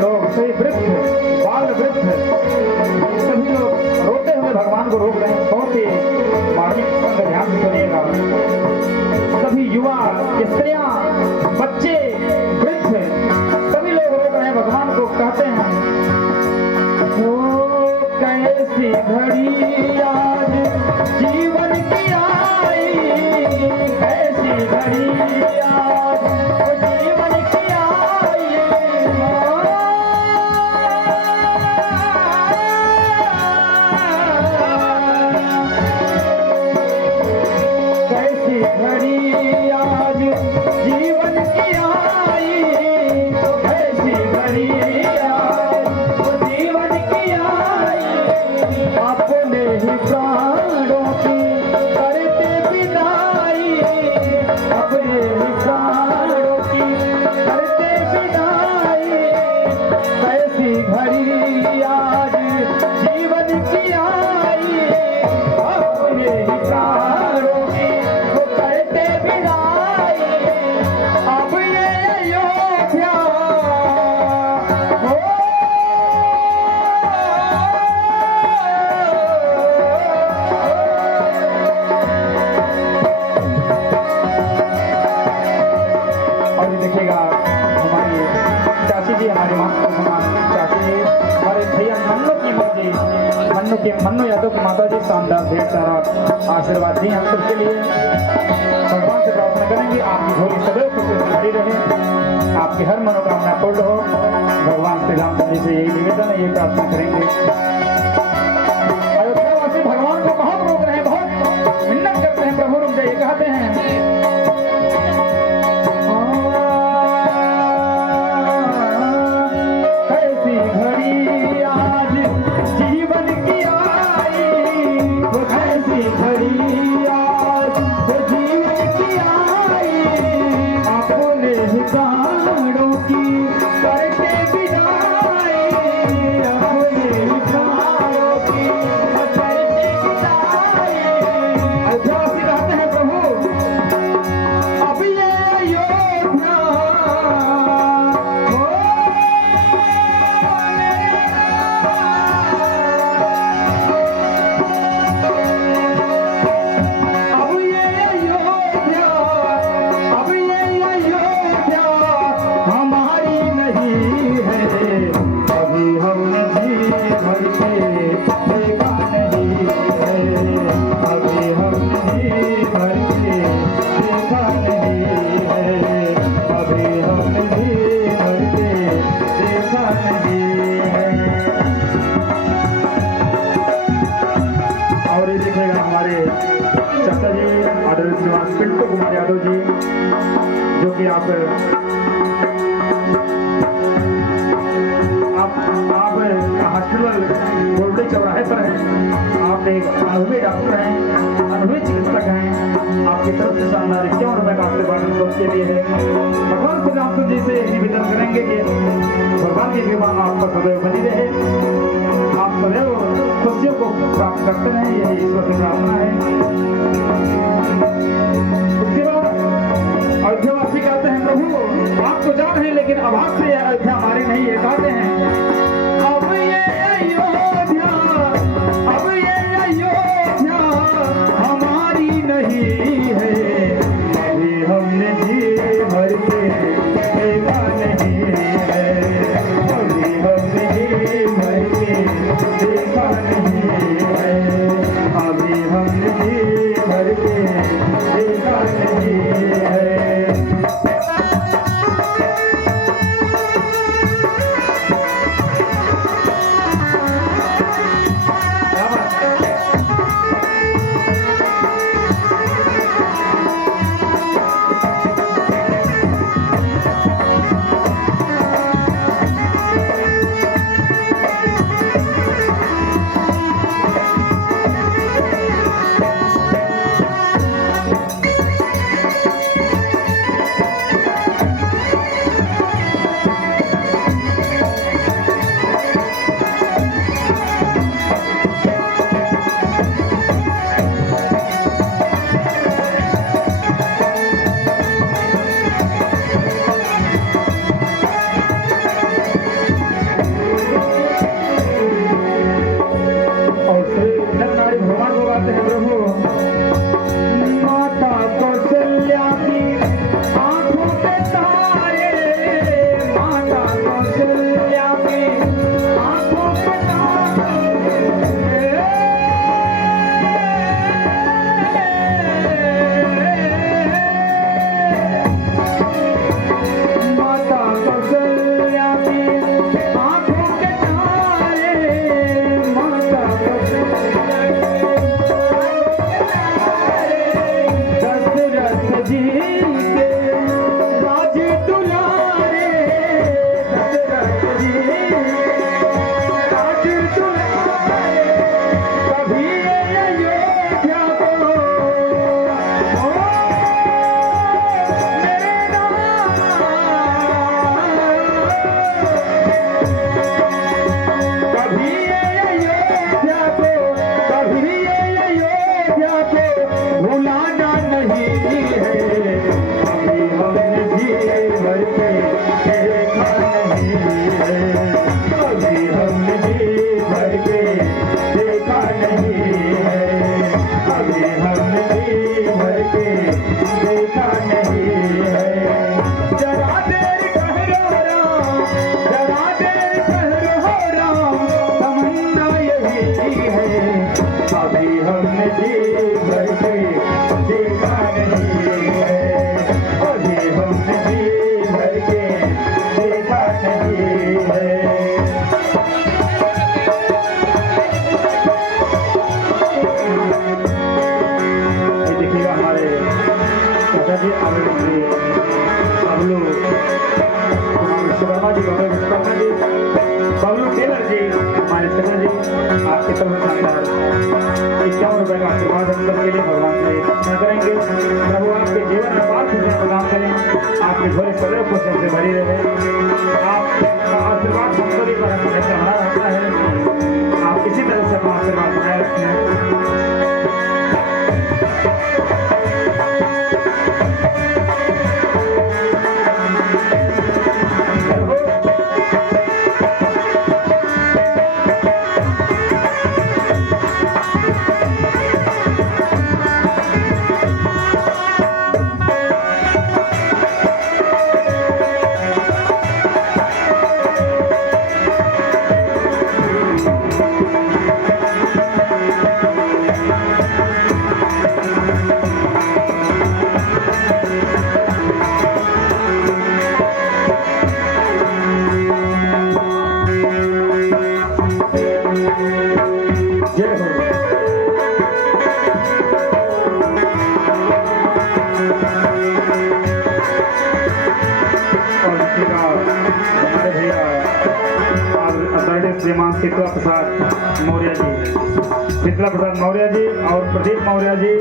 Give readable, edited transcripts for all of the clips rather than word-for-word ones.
लोग, सभी वृद्ध, बाल वृद्ध, सभी लोग रोते हुए भगवान को रोक रहे हैं। बहुत ही मार्मिक प्रसंग, ध्यान से सुनिएगा। सभी युवा, स्त्रियां, बच्चे, वृद्ध, सभी लोग रोक रहे हैं भगवान को, कहते हैं ओ कैसी घड़ी आज जीवन की आई, कैसी घड़ी आज जीवन की आई, कैसी घड़ी आज जीवन की आई, कैसी घड़ी आज जीवन की आई, अपने ही प्राणों की करते विदाई, अपने ही प्राणों की करते विदाई, कैसी घड़ी आज जीवन की आई, अपने ही प्राणों की वो करते विदाई, अब ये अयोध्या हो और ये देखिएगा हमारी चाची जी, हमारे माता चाची जी, हमारे भैया मन्नू यादव की माता जी, शानदार ढेर सारा आशीर्वाद दी हम सबके लिए। भगवान से प्रार्थना करेंगे आपकी झोली सदैव खुशी से भरी रहे, आपकी हर मनोकामना पूर्ण हो। भगवान श्री रामचंद्र जी से यही निवेदन है, ये प्रार्थना करेंगे। अयोध्यावासी भगवान को बहुत रोक रहे हैं, बहुत मिन्नत करते हैं, प्रभु रुक जाइए, कहते हैं कैसी घड़ी आज जीवन की आई, वो कैसी घड़ी आज वो जीवन की आई, अपने ही प्राणों की करके विदाई, अपने ही प्राणों की करके विदाई। अयोध्यावासी कहते हैं प्रभु अब ये अयोध्या हो अब ये अयोध्या, अब ये अयोध्या हमारी नहीं है, अभी हमने जी भर के देखा नहीं है, अभी हमने जी भर के देखा नहीं है, अभी हमने जी भर के देखा नहीं है। और ये दिखेगा हमारे चाचा जी आदरणीय श्रीमान पिंटू कुमार यादव जी, जो कि आप हॉस्पिटल गोल्डे चौराहे पर हैं। आप एक अनुभवी डॉक्टर हैं, अनुभवी चिकित्सक हैं। आपकी तरफ से शानदार 51 रुपए का आशीर्वाद हम सबके लिए है। भगवान श्री रामचंद्र जी से निवेदन करेंगे कि भगवान की कृपा आप पर सदैव बनी रहे, आप सदैव खुशियों को प्राप्त करते रहें, यही ईश्वर से प्रार्थना है। उसके बाद अयोध्यावासी कहते हैं प्रभु आप तो जान हैं, लेकिन आभास से यह अयोध्या हमारी नहीं है। कहते हैं अब ये अयोध्या, अब ये अयोध्या हमारी नहीं है, अभी हमने जी भर के देखा नहीं है, अभी हमने जी भर के देखा नहीं है, अभी हमने जी भर के देखा नहीं है। भुलाना नहीं है, अभी हमने जी भर के देखा नहीं है, अभी हमने जी भर के देखा नहीं है, अभी हमने जी भर के देखा नहीं है। जरा देर ठहरो राम, जरा देर ठहरो राम, तमन्ना यही है, अभी हमने जी भर के देखा नहीं है, अभी हमने जी भर के देखा नहीं है। ये देखिएगा हमारे चाचा जी आवेदन जी बबलू शर्मा जी, बबलू विश्वकर्मा जी, बबलू टेलर जी, हमारे चाचा जी आपके तरफ शानदार 51 रुपए का आशीर्वाद हम सबके लिए भगवान से प्रार्थना करेंगे। प्रभु आपके जीवन में पार खुशियां प्रदान करें, आपकी झोली सदैव खुशियों से भरी रहे। आपका आशीर्वाद हम सभी पर हमेशा बना रहता है। आप इसी तरह से अपना आशीर्वाद बनाए रखें। हमारे भैया श्रीमान शीतला प्रसाद मौर्य जी, शीतला प्रसाद मौर्य जी और प्रदीप मौर्य जी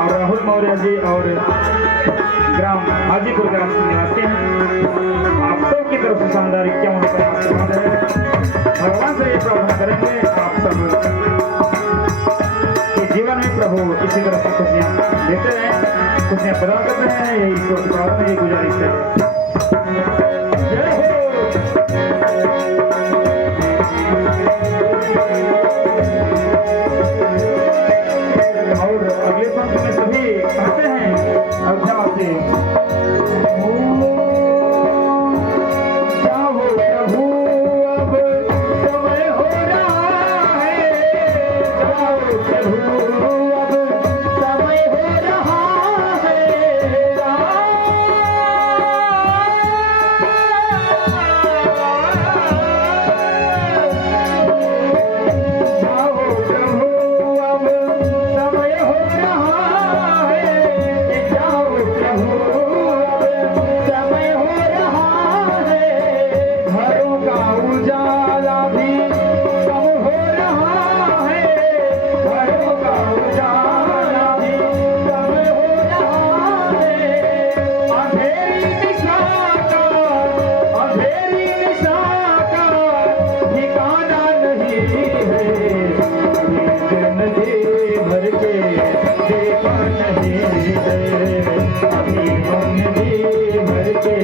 और राहुल मौर्य जी और ग्राम हाजीपुर ग्राम निवासी हैं। आप सबकी तरफ से शानदार 51 रुपए का आशीर्वाद है। भगवान से ये प्रार्थना करेंगे आप सब के जीवन में प्रभु इसी तरह से खुशियाँ देते रहें, खुशियाँ प्रदान करते हैं। यही ईश्वर की प्रार्थना, यही गुजारिश है। और अगले पंक्ति में सभी कहते हैं अयोध्यावासी, जाओ प्रभु अब समय हो रहा है, जाओ प्रभु अब समय हो रहा है, अभी हमने जी भर के